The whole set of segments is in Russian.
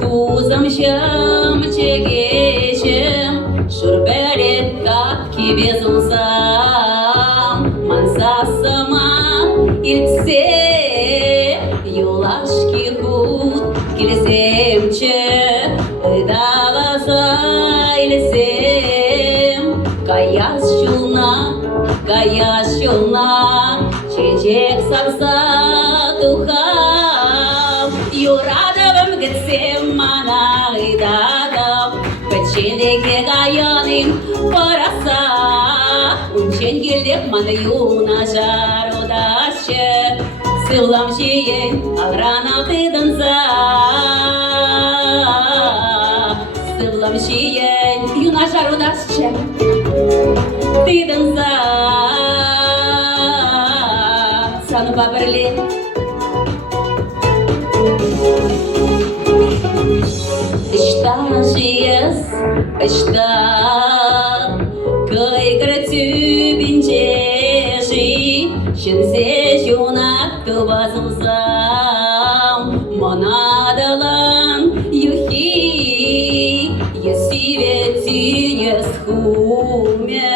Tuzamşam çekişim şurbelet tatki bezulsam mansasıma iltse yulaşki hut kilsemçe ıydalasa ilsem kayas yoluna çiçek sarsa тухам юрадовым гытсем мана ыйдадым печенеге гаяным параса унчен келдеп маны юнашар удачы сылам чиен алранал тыдынса сылам чиен юнашар удачы тыдынса санпа бірле Ишта кайгыр түбінчеші Шынсе жонатты басылсам Монадалан юхи Есиветинес хуме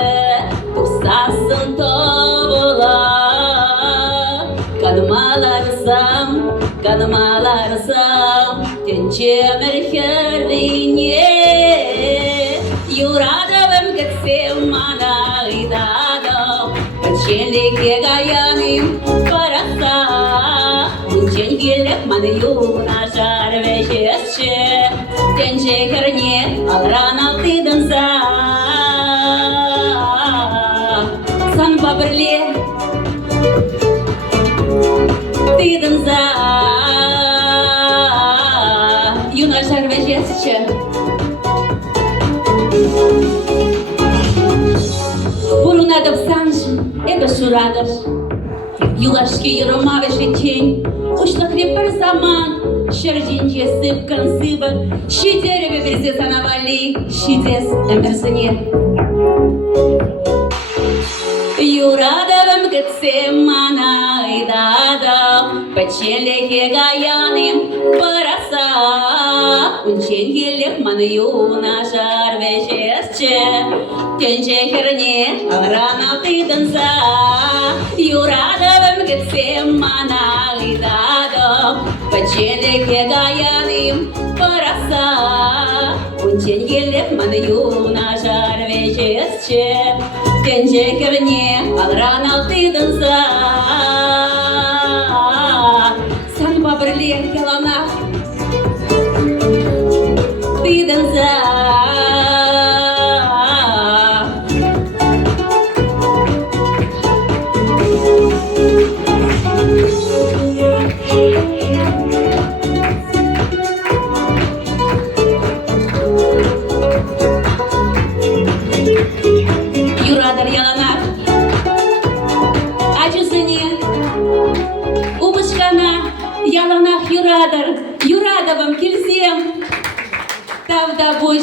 Тусасын табыла Kanmalarсам Тенчемер херрине Юрадовым гытсем мана ыйдадым Печенеге гаяным параса Унчен келеп маны юнашар вėҫесче Тенче херне алранал тыдынса Санпа бірле тыдынса юнашар вėҫесче Бурунадов санжы, эго шурадыш Юлашки юрымавышы тень Ушлықле бір заман Шыржинче сыпкан сыбы Шидереве бірзе санавали Шидес әмірсіне Юрадовым гытсем мана ыйдадым Печенеге гаяным параса Унчен келеп маны юнашар вėҫесче Тенче херне алранал тыдынса Юрадовым гытсем мана ыйдадым Печенеге гаяным параса Унчен келеп маны юнашар вėҫесче Тенче херне алранал тыдынса Санпа бірле ялана тыдынса Юрадар яланар ачысыне убышкана яланах юрадар Юрадовым келсем Тавда буш